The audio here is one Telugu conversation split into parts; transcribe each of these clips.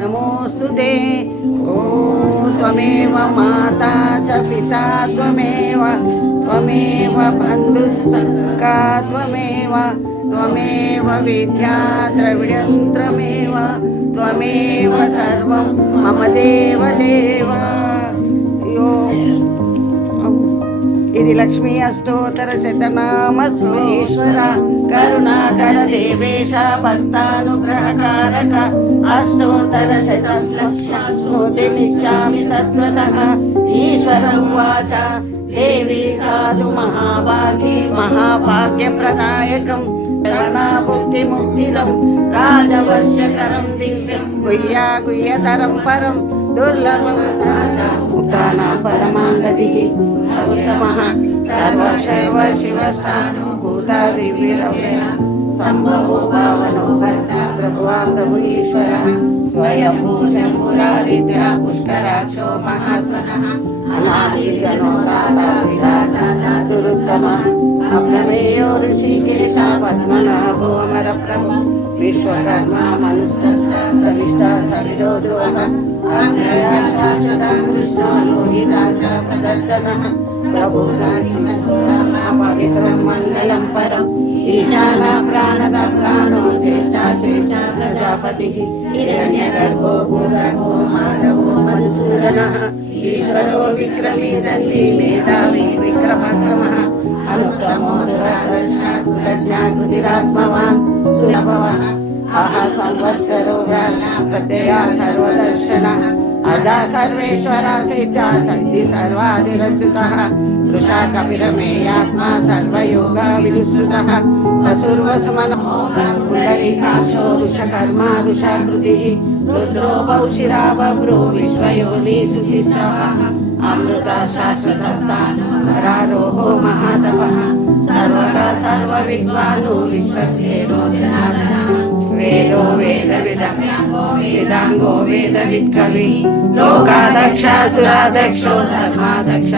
नमोस्तुते। ॐ त्वमेव माता च पिता त्वमेव बन्धुः सखा त्वमेव विद्या द्रविडं त्वमेव सर्वं मम देवदेव। ఇది లక్ష్మీ అష్టోత్తర శతనామ సురేశ్వర కరుణాకర దేవేశ భక్తానుగ్రహకారక అష్టోత్తర శతమిచ్చామి తత్వతః ఈశ్వరం వాచ దేవి సాధు మహాభాగ్యప్రదాయకం శరణాభుక్తి ముక్తిదం రాజవశ్యకరం దివ్యం గుహ్యతరం పరం దుర్లభం ముక్తానాం పరమాంగతిః ఉత్తమః సర్వ శివస్థానో భూతాదివిరవ్యయ సంభవో భావనో భర్త ప్రభు ఈశ్వరః స్వయంభూ శంభురారిత్య పుష్కరాక్షో మహాస్వనః అనాదిజనో దాత విధాత ధాతురుత్తమః అప్రమేయో ఋషికేశ పద్మనాభో అమర ప్రభు విశ్వకర్మ మనుష్ట సవిదో ద్రోహ అగ్రయా శాశ్వత కృష్ణ లోహితాక్ష ప్రదర్శనః పవిత్రం మంగళం పరం ఈశాన ప్రాణద ప్రాణో జ్యేష్ఠ ప్రజాపతి హిరణ్యగర్భో భూగర్భో మాధవో మధుసూదనః ఈశ్వరో విక్రమీ దండి మేధావి విక్రమక్రమః అనుత్తమో దురాదర్శ కృతజ్ఞాకృతిరాత్మవాన్ సులభవః సంవత్సరో వ్యాన ప్రత్యయ సర్వదర్శనః అజా సర్వేశ్వర సిద్ధి సర్వాధిరస్తుతః వృషా కపిరమేయాత్మా సర్వయోగా వినుసృతః వసుర్వసుమనో పుండరీకాక్షో వృషకర్మ వృషాకృతిః రుద్రో బహుశిరా బభ్రో విశ్వయోని శుచిస్రవః అమృత శాశ్వత స్థానో మహాతపః సర్వదా సర్వ విద్వాను విశ్వచేరో జనార్దన వేదో వేద వేదాంగో వేద విత్కవి లోకాదక్షాసురాదక్షో ధర్మాదక్ష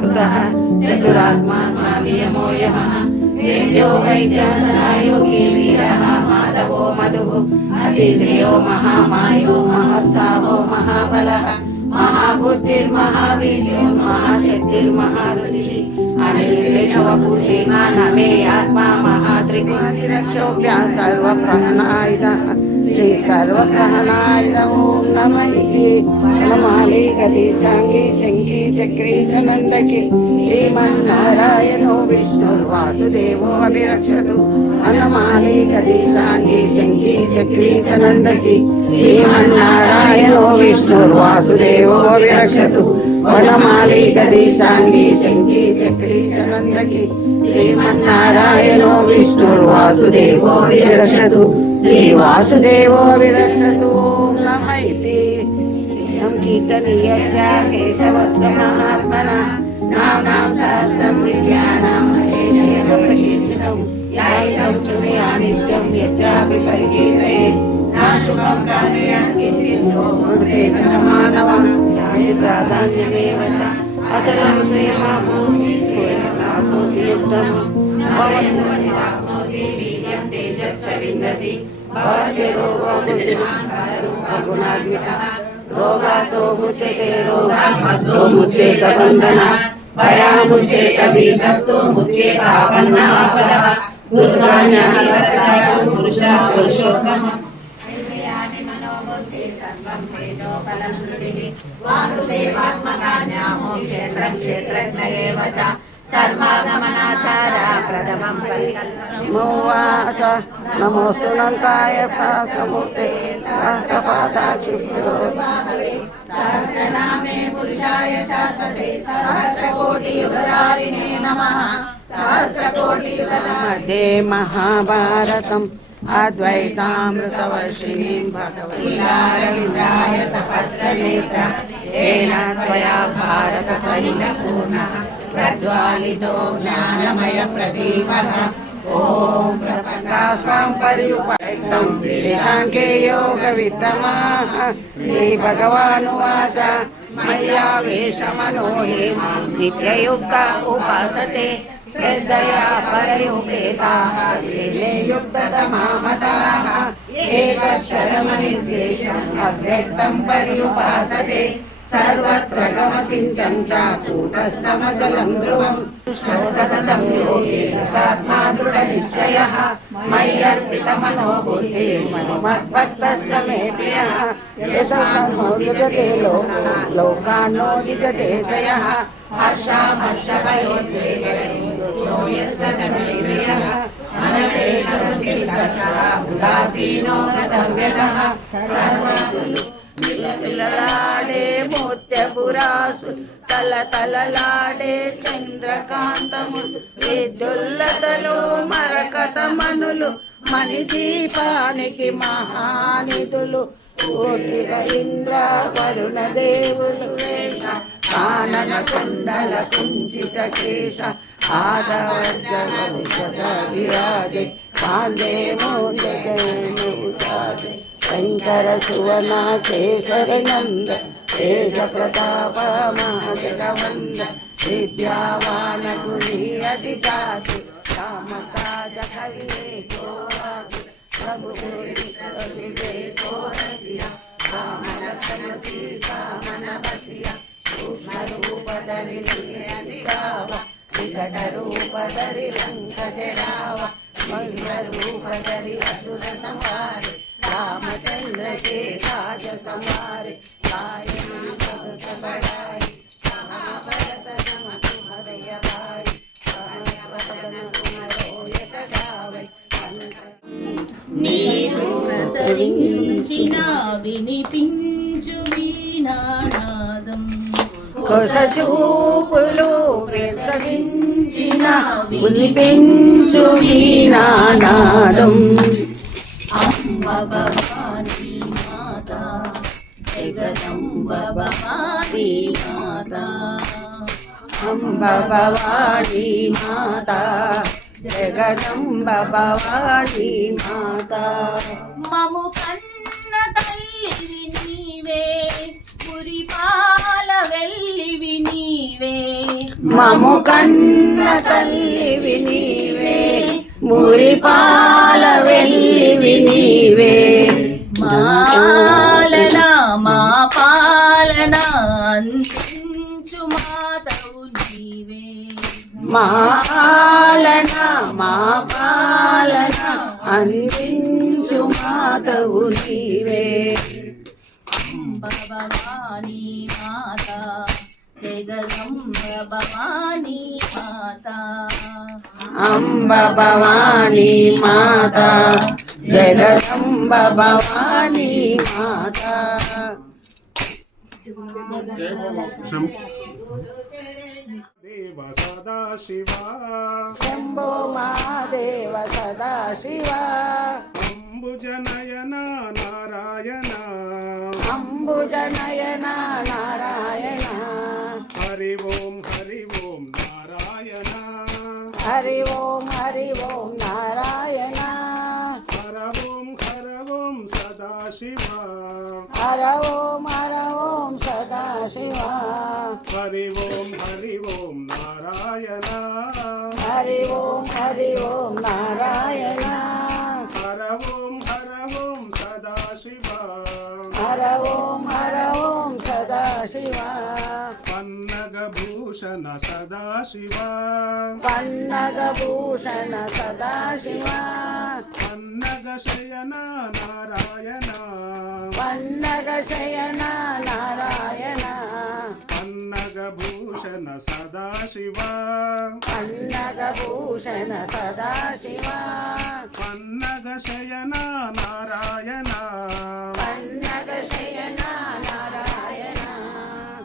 కృతః చతురాత్మా నియమో యమః వేద్యో వైద్యాసనాయోగి వీరః మాధవో మధుః అతీంద్రియో మహామాయో మహస్సావో మహాబలః మహాబుద్ధిర్మహావీర్యో మహాశక్తిర్మహారుధిః అనిర్దేశవభూషిణా నమే ఆత్మా మహాత్రిగుణనిరక్షోభ్య సర్వప్రహణాయుధః శ్రీ సర్వప్రహణాయుధ ఓం నమ ఇతి వనమాలి గది చాంగి శంకి చక్రీ చ నందకి శ్రీమన్నారాయణో విష్ణుర్వాసుదేవో అభిరక్షతు వనమాలి గది చాంగి శంకి చక్రీ చ నందకి శ్రీమన్నారాయణో విష్ణుర్వాసుదేవో అభిరక్షతు వనమాలి గది చాంగి శంకి చక్రీ చ నందకి శ్రీమన్నారాయణో విష్ణుర్వాసుదేవో విరక్షతు శ్రీ వాసుదేవో విరక్షతు నమ ఇతి కీర్తనీయస్య కేశవస్య మహాత్మనః నామ్నాం సహస్రం దివ్యానాం మహేశేన ప్రకీర్తితం యాయిదం శృణుయా నిత్యం యచ్చాపి పరికీర్తయేత్ నాశుభం ప్రాణయాత్ కించిత్ సోమతే సమానవం యాయి ప్రాధాన్యమేవ చ అచలం శ్రేయమాప్నోతి శ్రేయమాప్నోతి ఉత్తమం భవతి వీర్యం తేజస్స విందతి భవతి రోగో గుణాన్వితః రోగాతో ముచ్యతే రోగాద్బద్ధో ముచ్యేత బంధనాత్ భయాముచ్యేత భీతస్థో ముచ్యేత ఆపన్నాపదః దుర్గాన్యాహివరదాయ పురుషోత్తమః వాసుదేవాత్మకాన్యామో క్షేత్రం క్షేత్రజ్ఞ ఏవ చ సర్వాగమనాచార ప్రథమం పరికల్పనోవాచ నమోస్తు నంతాయ సహస్రమూర్తే సహస్రపాదాక్షిష్యో సహస్రనామే పురుషాయ శాశ్వతే సహస్రకోటి యుగధారిణే నమః సహస్రకోటి యుగధారిణే మహాభారతం అద్వైతామృతవర్షిణీం భగవద్గీతాయతపత్రనేత్ర ఏన స్వయా భారత తైలపూర్ణః ప్రజ్వాలితో జ్ఞానమయ ప్రదీపః ఓం ప్రసన్నాస్వాం పర్యుపైతం దేశాంకే యోగ విత్తమాః శ్రీ భగవానువాచ మయ్యా వేషమనో హేమ నిత్యయుక్త ఉపాసతే श्रद्धया परयोपेताः ये युक्ततमा मताः एतक्षरमनिर्देशम् अव्यक्तं पर्युपासते सर्वत्र गमचिन्त्यं च कूटस्थमचलं ध्रुवम् सततं योगेनात्मा दृढनिश्चयः मय्यर्पितमनो बुद्धिर्मत्भक्तः मे प्रियः यशसन्मोदिजते लोकान्नोदिजते जयः हर्षामर्षभयोद्वेगयो यस्य मे प्रियः उदासीनो गतव्यतः పిల్లలాడే మోత్యపురాసు తలతలలాడే చంద్రకాంతము విద్యుల్లతలు మరకతమనులు మణిదీపానికి మహానిధులు కోటిర ఇంద్ర వరుణ దేవులు కానన కుండల కుంచిత కేశ ఆదవర్జన విరాజే పాండే మోజే శంకర సువన కేసర నంద తేజ ప్రతాప మహజగవంద విద్యావాన గుణి అతి జాతి రామ కాజ కవిలే కోరాజు ప్రభు రామ లక్ష్మణ సీతా మన బసియ సూక్ష్మ రూప ధరి అధిరావ వికట రూప ధరి లంక జరావ మంగళ రూప ధరి అసుర సంహారి रामचंद्र के काज संवारे महाभरत समहरय भाई నీరు ప్రసరించిన వినిపించు వీణానాదం కొస చూపులు ప్రసరించిన వినిపించు వీణానాదం అమ్మ భవానీ మాత జగదంబ భవానీ మాత అంబ భవానీ మాత జగదంబ భవానీ మాత మము కన్న తల్లివి నీవే పురిపాల వెల్లివి నీవే మము కన్న తల్లివి నీవే మురిపాల వెల్లివి నీవే మాలన మా పాలన అందించు మాతవు నీవే మాలన మా పాలన అందించు మాతవు నీవే అంబ భవానీ మాత జగదంబ భవానీ మాత అంబ భవానీ మాత జగదంబ భవానీ మాత దేవ సదా శివ శంభో మహాదేవ సదా శివ అంబుజనయన నారాయణ అంబుజనయన నారాయణ హరి ఓం నారాయణ హరి ఓం నారాయణ హర ఓం సదాశివ హర ఓం సదాశివ హరి ఓం నారాయణ హరి ఓం నారాయణ హర ఓం సదాశివ హర ఓం సదాశివ పన్నగభూషణ సదాశివ పన్నగభూషణ సదాశివ పన్నగ శయన నారాయణ పన్నగ శయన నారాయణ పన్నగభూషణ సదాశివ పన్నగభూషణ సదాశివ పన్నగ శయన నారాయణ పన్నగ శయన నారాయణ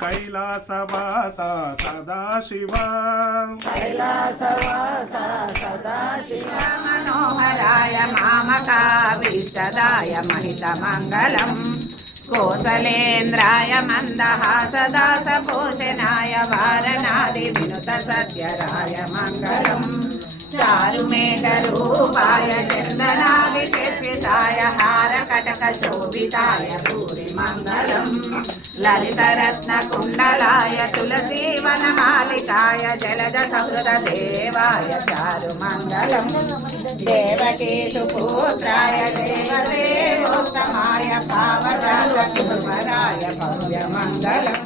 కైలాసవాస సదాశివ కైలాసవాస సదాశివ మనోహరాయ మామకాభీష్టదాయ మహితమంగళం కోసలేంద్రాయ మందహాసదాసభూషణాయ వారణాది వినుత సత్యరాయ మంగళం చారుమేఘరూపాయ చందనాది చర్చితాయ హార కటక శోభితాయ భూరి మంగళం లలితరత్న కుండలాయ తులసీవనమాలికాయ జలజ సంవృత దేవాయ చారు మంగళం దేవకీ సుపుత్రాయ దేవదేవోత్తమాయ పావజాత కుమారాయ భవ్య మంగళం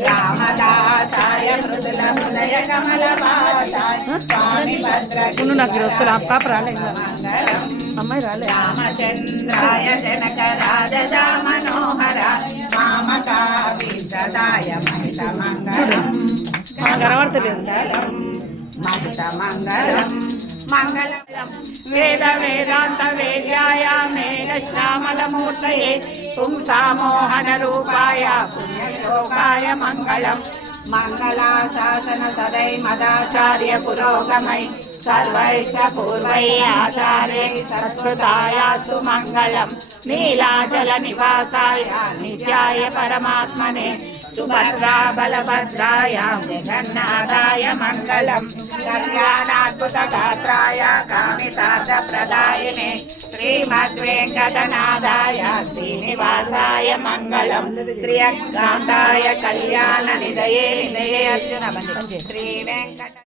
రామదాసాయ మృదుల హృదయ కమల వాసాయ స్వామి భద్ర మంగళం అమ్మాయి రాలే రామచంద్రాయ జనక రాజజ మనోహర మామకాభిష్టదాయ మహిత మంగళం మంగళం మహిత మంగళం మంగళం వేద వేదాంత వేద్యాయ మేఘ శ్యామల మూర్తయే పుంసామోహన రూపాయ పుణ్యశ్లోకాయ మంగళం మంగళాశాసన సదై మదాచార్య పురోగమై సర్వైశ్చ పూర్వై ఆచార్యై సంస్కృతాయాసు మంగళం నీలాచల నివాసాయ నిత్యాయ పరమాత్మనే సుభద్రా బలభద్రాయ జగన్నాథాయ మంగళం కళ్యాణాద్భుత గాత్రాయ కామితార్థ ప్రదాయినే శ్రీమద్వేంకటనాథాయ శ్రీనివాసాయ మంగళం శ్రీయకాంతాయ కళ్యాణ నిదయే నిదయే అర్జున శ్రీ వెంకట